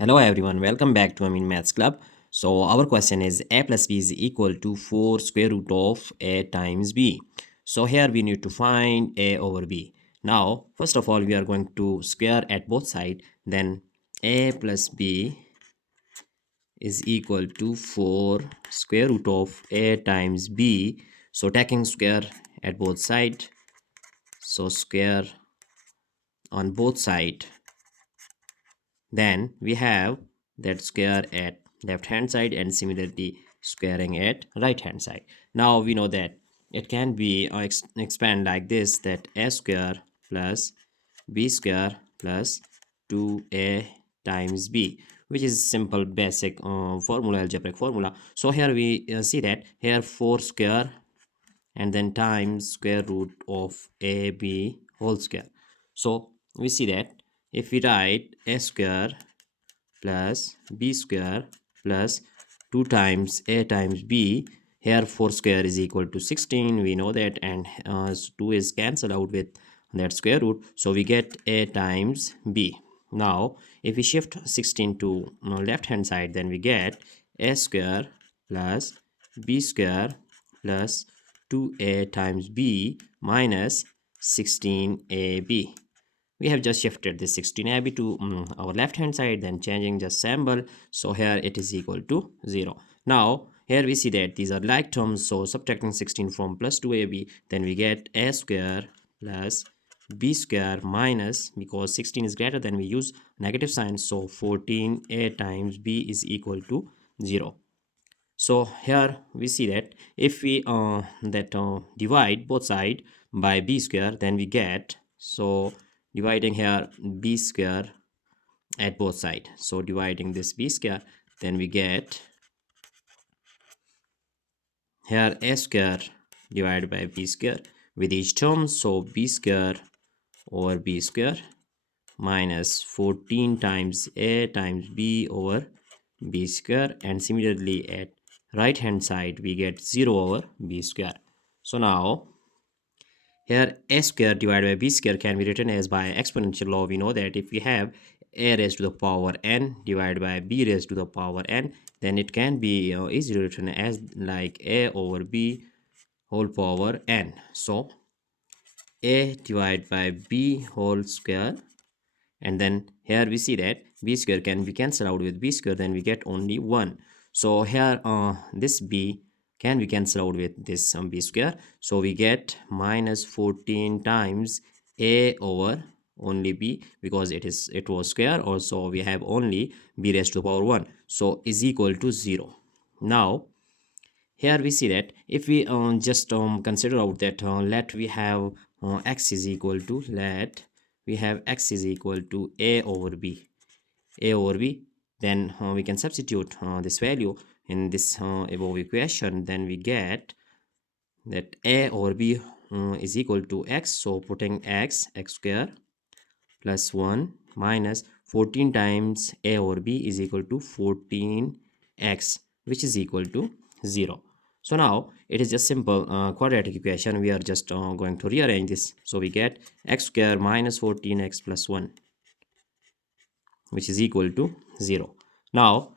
Hello everyone, welcome back to Amin Maths Club. So our question is a plus b is equal to 4 square root of a times b. So here we need to find a over b. Now first of all we are going to square at both sides, then a plus b is equal to 4 square root of a times b. So taking square at both sides, so square on both sides, then we have that square at left hand side and similarly squaring at right hand side. Now we know that it can be expand like this, that a square plus b square plus 2a times b, which is simple basic formula, algebraic formula. So here we see that here 4 square and then times square root of ab whole square. So we see that if we write a square plus b square plus 2 times a times b, here 4 square is equal to 16, we know that, and 2 is cancelled out with that square root, so we get a times b. Now if we shift 16 to left hand side, then we get a square plus b square plus 2a times b minus 16ab. We have just shifted this 16ab to our left hand side, then changing just symbol, so here it is equal to 0. Now here we see that these are like terms, so subtracting 16 from plus 2ab, then we get a square plus b square minus, because 16 is greater than, we use negative sign, so 14a times b is equal to 0. So here we see that if we divide both side by b square, then we get, so dividing here b square at both side, so dividing this b square, then we get here a square divided by b square with each term, so b square over b square minus 14 times a times b over b square, and similarly at right hand side we get 0 over b square. So now here a square divided by b square can be written as by exponential law. We know that if we have a raised to the power n divided by b raised to the power n, then it can be easily written as like a over b whole power n. So a divided by b whole square, and then here we see that b square can be cancelled out with b square, then we get only 1. So here this b can be cancelled out with this b square, so we get minus 14 times a over only b, because it was square, also we have only b raised to the power 1, so is equal to 0. Now here we see that if we just consider out that let we have x is equal to, let we have x is equal to a over b, then we can substitute this value in this above equation, then we get that a over b is equal to x, so putting x square plus 1 minus 14 times a over b is equal to 14x, which is equal to 0. So now it is just simple quadratic equation. We are just going to rearrange this, so we get x square minus 14x plus 1, which is equal to 0. Now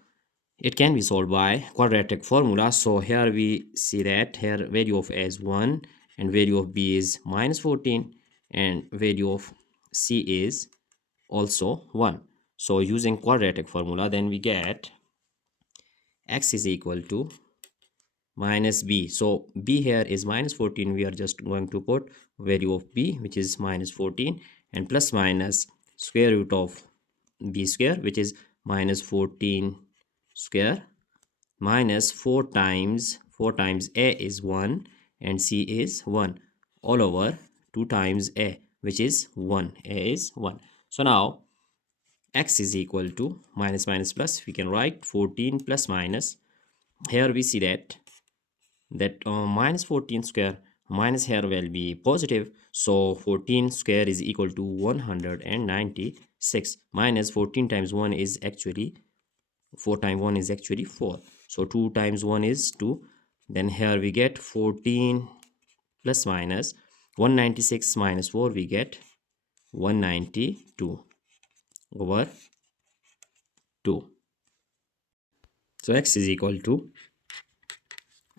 it can be solved by quadratic formula, so here we see that here value of a is 1 and value of b is minus 14 and value of c is also 1. So using quadratic formula, then we get x is equal to minus b, so b here is minus 14, we are just going to put value of b, which is minus 14, and plus minus square root of b square, which is minus 14 square, minus 4 times a is 1 and c is 1, all over 2 times a, which is 1, a is 1. So now x is equal to minus minus plus, we can write 14 plus minus, here we see that minus 14 square minus here will be positive, so 14 square is equal to 196, minus 14 times 1 is actually 4 times 1 is actually 4, so 2 times 1 is 2, then here we get 14 plus minus 196 minus 4, we get 192 over 2. So x is equal to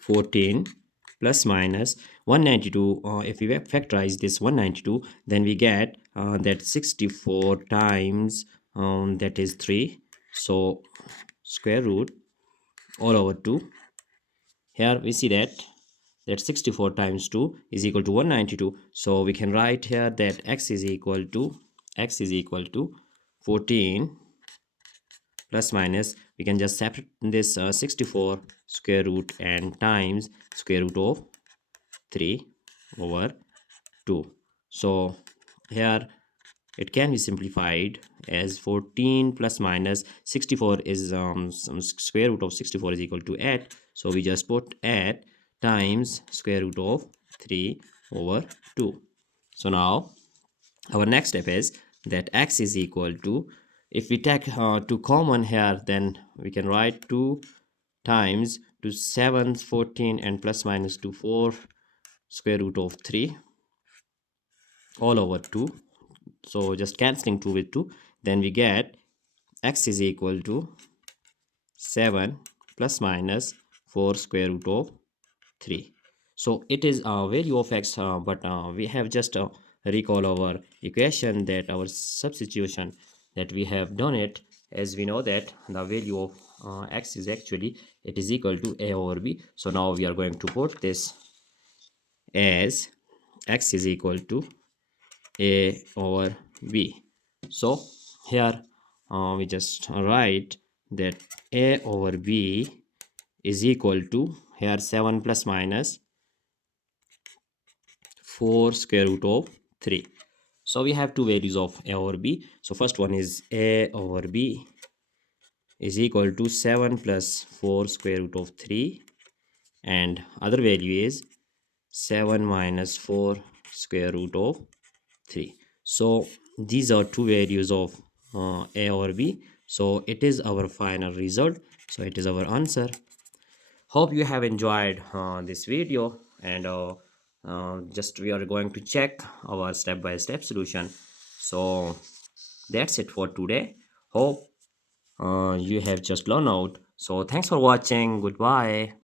14 plus minus 192. If we factorize this 192, then we get that 64 times that is 3. So square root all over 2. Here we see that 64 times 2 is equal to 192. So we can write here that x is equal to 14 plus minus, we can just separate this 64 square root and times square root of 3 over 2. So here it can be simplified as 14 plus minus 64 is some square root of 64 is equal to 8. So we just put 8 times square root of 3 over 2. So now our next step is that x is equal to, if we take 2 common here, then we can write 2 times 2 7 14 and plus minus 2 4 square root of 3 all over 2. So just cancelling 2 with 2, then we get x is equal to 7 plus minus 4 square root of 3. So it is a value of x, but we have just recall our equation, that our substitution that we have done it, as we know that the value of x is actually, it is equal to a over b. So now we are going to put this as x is equal to a over b. So here we just write that a over b is equal to, here 7 plus minus 4 square root of 3. So we have two values of a over b. So first one is a over b is equal to 7 plus 4 square root of 3, and other value is 7 minus 4 square root of 3. So these are two values of a over b. So it is our final result. So it is our answer. Hope you have enjoyed this video, and just we are going to check our step-by-step solution. So that's it for today. Hope you have just learned out. So thanks for watching. Goodbye.